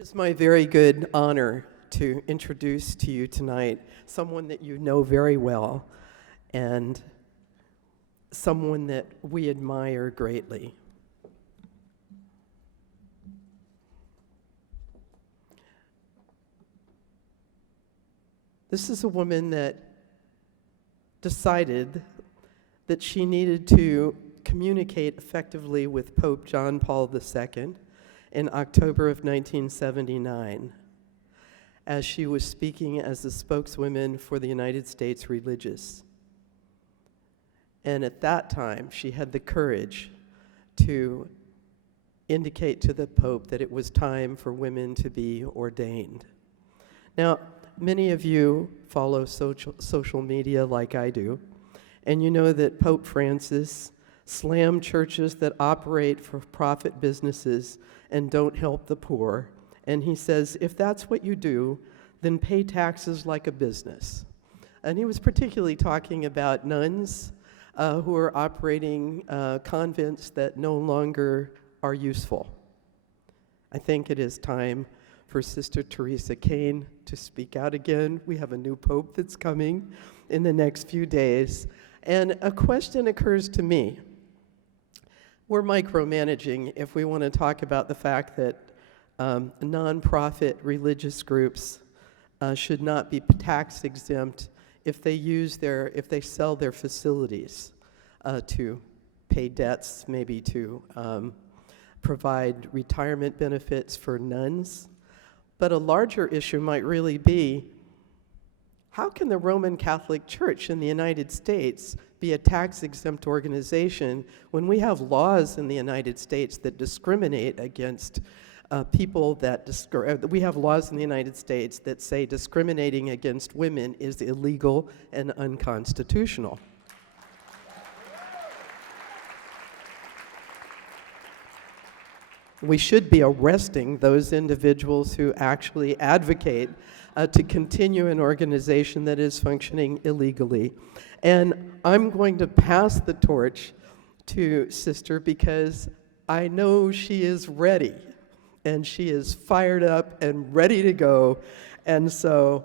It's my very good honor to introduce to you tonight someone that you know very well and someone that we admire greatly. This is a woman that decided that she needed to communicate effectively with Pope John Paul II in October of 1979, as she was speaking as the spokeswoman for the United States religious. And at that time, she had the courage to indicate to the Pope that it was time for women to be ordained. Now, many of you follow social media like I do, and you know that Pope Francis slammed churches that operate for profit businesses and don't help the poor. And he says, if that's what you do, then pay taxes like a business. And he was particularly talking about nuns who are operating convents that no longer are useful. I think it is time for Sister Theresa Kane to speak out again. We have a new pope that's coming in the next few days. And a question occurs to me. We're micromanaging if we want to talk about the fact that nonprofit religious groups should not be tax exempt if they sell their facilities to pay debts, maybe to provide retirement benefits for nuns. But a larger issue might really be, how can the Roman Catholic Church in the United States be a tax-exempt organization when we have laws in the United States that discriminate against people we have laws in the United States that say discriminating against women is illegal and unconstitutional? We should be arresting those individuals who actually advocate to continue an organization that is functioning illegally. And I'm going to pass the torch to Sister because I know she is ready, and she is fired up and ready to go. And so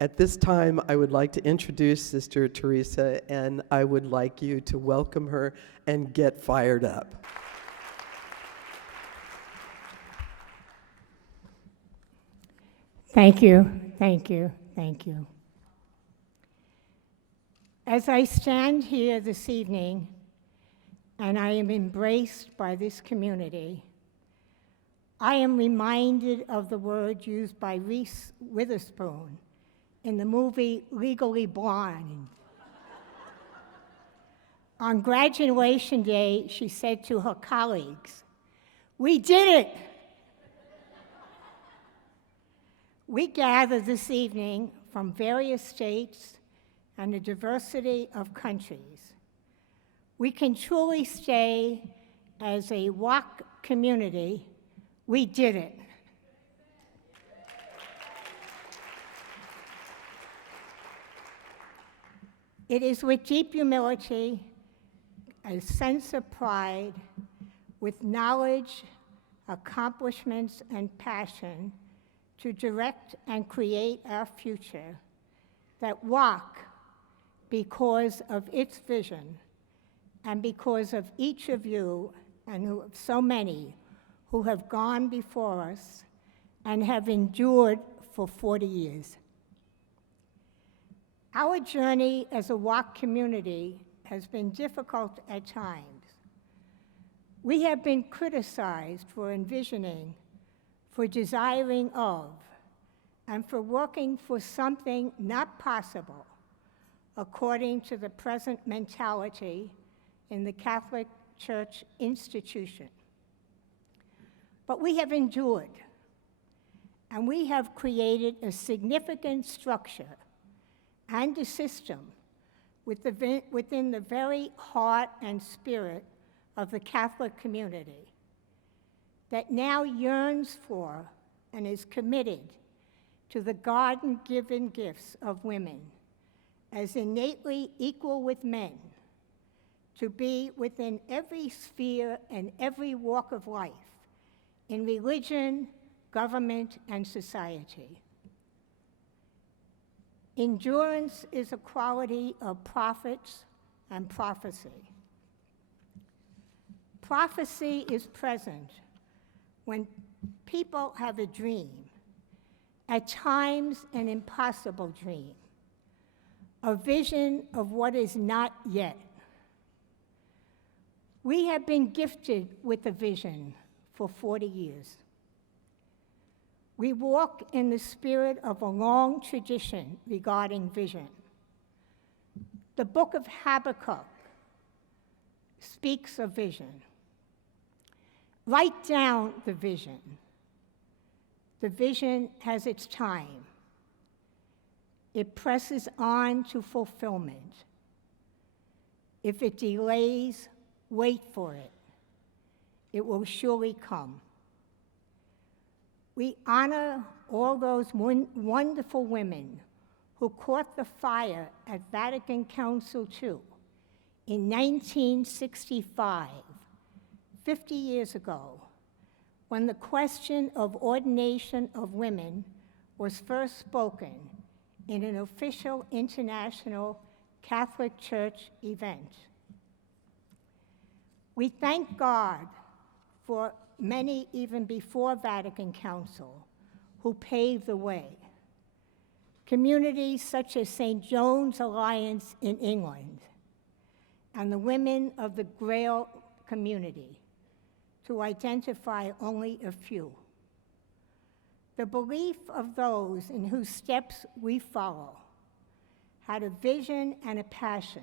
at this time, I would like to introduce Sister Theresa, and I would like you to welcome her and get fired up. Thank you, thank you, thank you. As I stand here this evening and I am embraced by this community, I am reminded of the word used by Reese Witherspoon in the movie Legally Blonde. On graduation day, she said to her colleagues, "We did it!" We gather this evening from various states and a diversity of countries. We can truly say, as a WOC community, we did it. It is with deep humility, a sense of pride, with knowledge, accomplishments, and passion to direct and create our future, that WOC, because of its vision, and because of each of you, and so many who have gone before us and have endured for 40 years. Our journey as a WOC community has been difficult at times. We have been criticized for envisioning, for desiring of, and for working for something not possible according to the present mentality in the Catholic Church institution. But we have endured, and we have created a significant structure and a system within the very heart and spirit of the Catholic community that now yearns for and is committed to the God-given gifts of women as innately equal with men, to be within every sphere and every walk of life, in religion, government, and society. Endurance is a quality of prophets and prophecy. Prophecy is present when people have a dream, at times an impossible dream, a vision of what is not yet. We have been gifted with a vision for 40 years. We walk in the spirit of a long tradition regarding vision. The book of Habakkuk speaks of vision. Write down the vision. The vision has its time. It presses on to fulfillment. If it delays, wait for it. It will surely come. We honor all those wonderful women who caught the fire at Vatican Council II in 1965, 50 years ago, when the question of ordination of women was first spoken in an official international Catholic Church event. We thank God for many even before Vatican Council who paved the way. Communities such as St. John's Alliance in England and the women of the Grail community, to identify only a few. The belief of those in whose steps we follow had a vision and a passion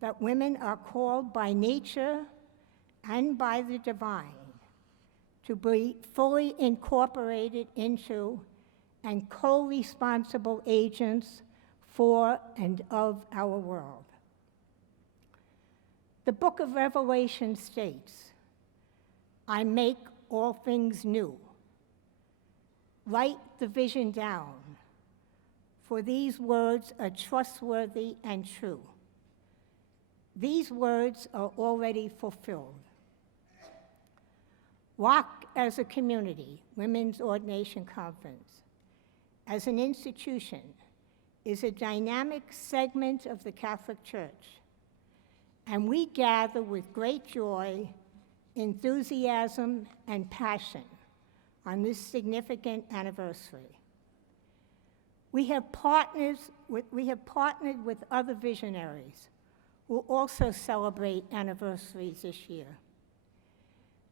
that women are called by nature and by the divine to be fully incorporated into and co-responsible agents for and of our world. The book of Revelation states, "I make all things new." Write the vision down, for these words are trustworthy and true. These words are already fulfilled. WAC as a community, Women's Ordination Conference, as an institution, is a dynamic segment of the Catholic Church, and we gather with great joy, enthusiasm, and passion on this significant anniversary. We have partnered with other visionaries who also celebrate anniversaries this year.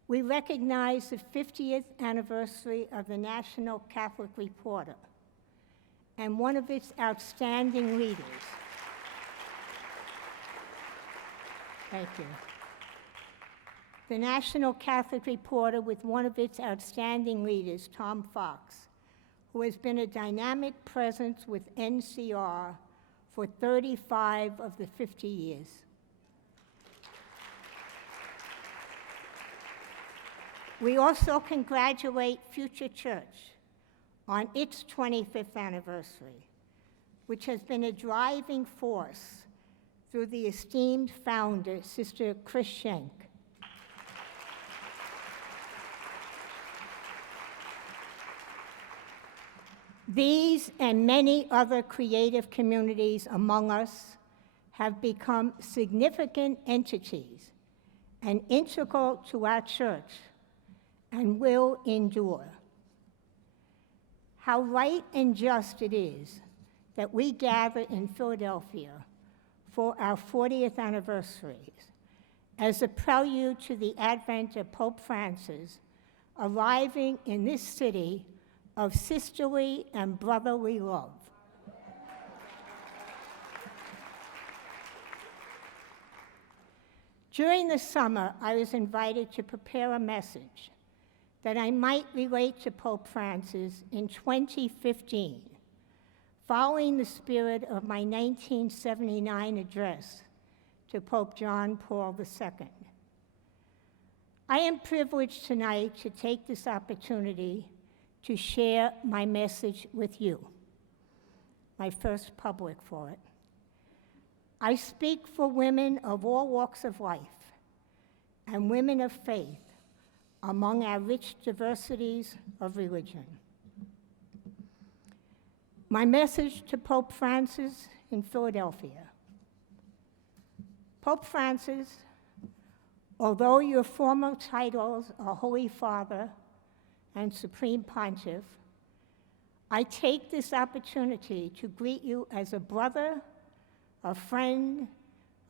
We recognize the 50th anniversary of the National Catholic Reporter and one of its outstanding leaders. Thank you. The National Catholic Reporter with one of its outstanding leaders, Tom Fox, who has been a dynamic presence with NCR for 35 of the 50 years. We also congratulate Future Church on its 25th anniversary, which has been a driving force through the esteemed founder, Sister Chris Schenck. These and many other creative communities among us have become significant entities and integral to our church and will endure. How right and just it is that we gather in Philadelphia for our 40th anniversaries as a prelude to the advent of Pope Francis arriving in this city of sisterly and brotherly love. During the summer, I was invited to prepare a message that I might relate to Pope Francis in 2015, following the spirit of my 1979 address to Pope John Paul II. I am privileged tonight to take this opportunity to share my message with you, my first public for it. I speak for women of all walks of life and women of faith among our rich diversities of religion. My message to Pope Francis in Philadelphia. Pope Francis, although your formal titles are Holy Father and Supreme Pontiff, I take this opportunity to greet you as a brother, a friend,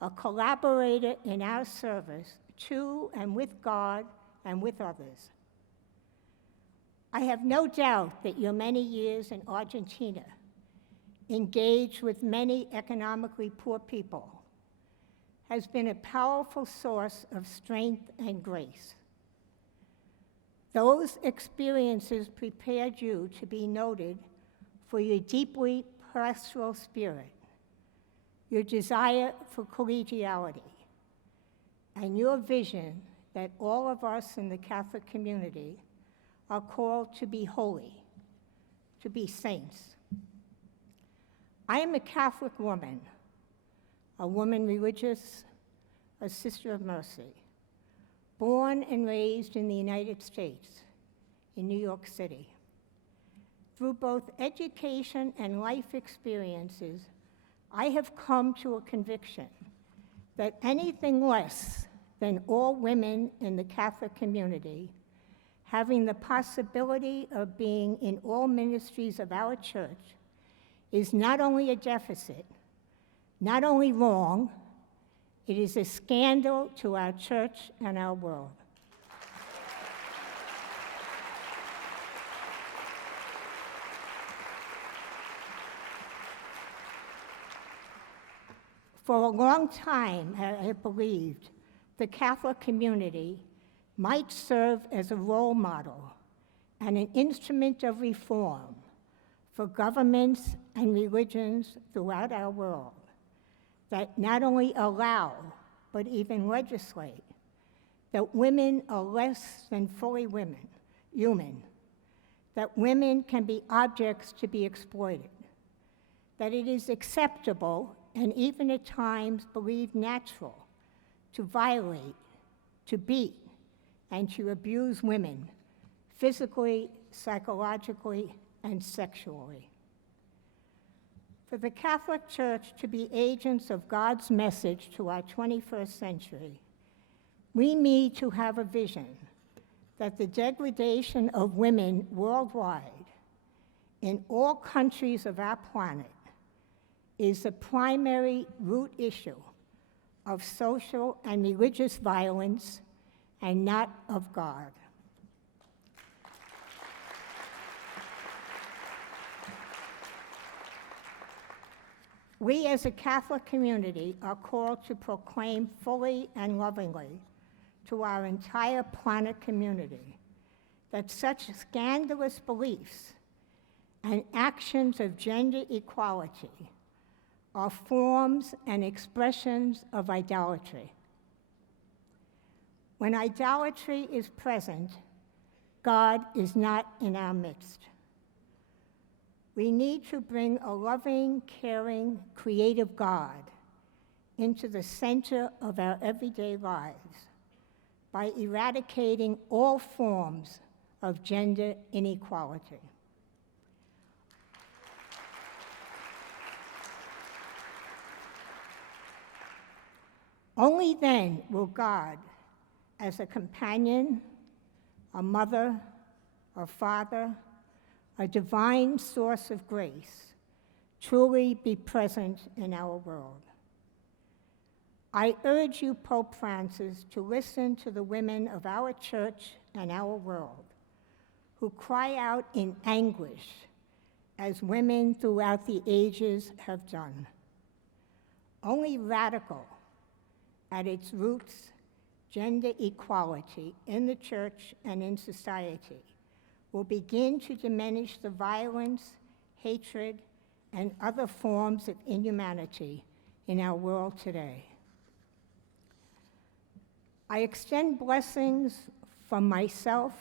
a collaborator in our service to and with God and with others. I have no doubt that your many years in Argentina, engaged with many economically poor people, has been a powerful source of strength and grace. Those experiences prepared you to be noted for your deeply pastoral spirit, your desire for collegiality, and your vision that all of us in the Catholic community are called to be holy, to be saints. I am a Catholic woman, a woman religious, a sister of mercy, born and raised in the United States, in New York City. Through both education and life experiences, I have come to a conviction that anything less than all women in the Catholic community having the possibility of being in all ministries of our church is not only a deficit, not only wrong, it is a scandal to our church and our world. For a long time, I have believed the Catholic community might serve as a role model and an instrument of reform for governments and religions throughout our world that not only allow, but even legislate, that women are less than fully human, that women can be objects to be exploited, that it is acceptable and even at times believed natural to violate, to beat, and to abuse women physically, psychologically, and sexually. For the Catholic Church to be agents of God's message to our 21st century, we need to have a vision that the degradation of women worldwide, in all countries of our planet, is the primary root issue of social and religious violence and not of God. We as a Catholic community are called to proclaim fully and lovingly to our entire planet community that such scandalous beliefs and actions of gender equality are forms and expressions of idolatry. When idolatry is present, God is not in our midst. We need to bring a loving, caring, creative God into the center of our everyday lives by eradicating all forms of gender inequality. Only then will God, as a companion, a mother, a father, a divine source of grace, truly be present in our world. I urge you, Pope Francis, to listen to the women of our church and our world who cry out in anguish as women throughout the ages have done. Only radical, at its roots, gender equality in the church and in society will begin to diminish the violence, hatred, and other forms of inhumanity in our world today. I extend blessings from myself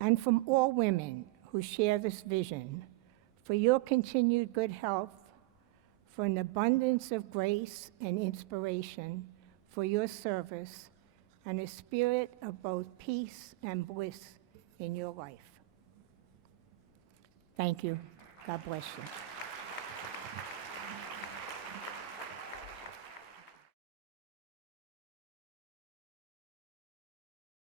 and from all women who share this vision for your continued good health, for an abundance of grace and inspiration for your service, and a spirit of both peace and bliss in your life. Thank you. God bless you.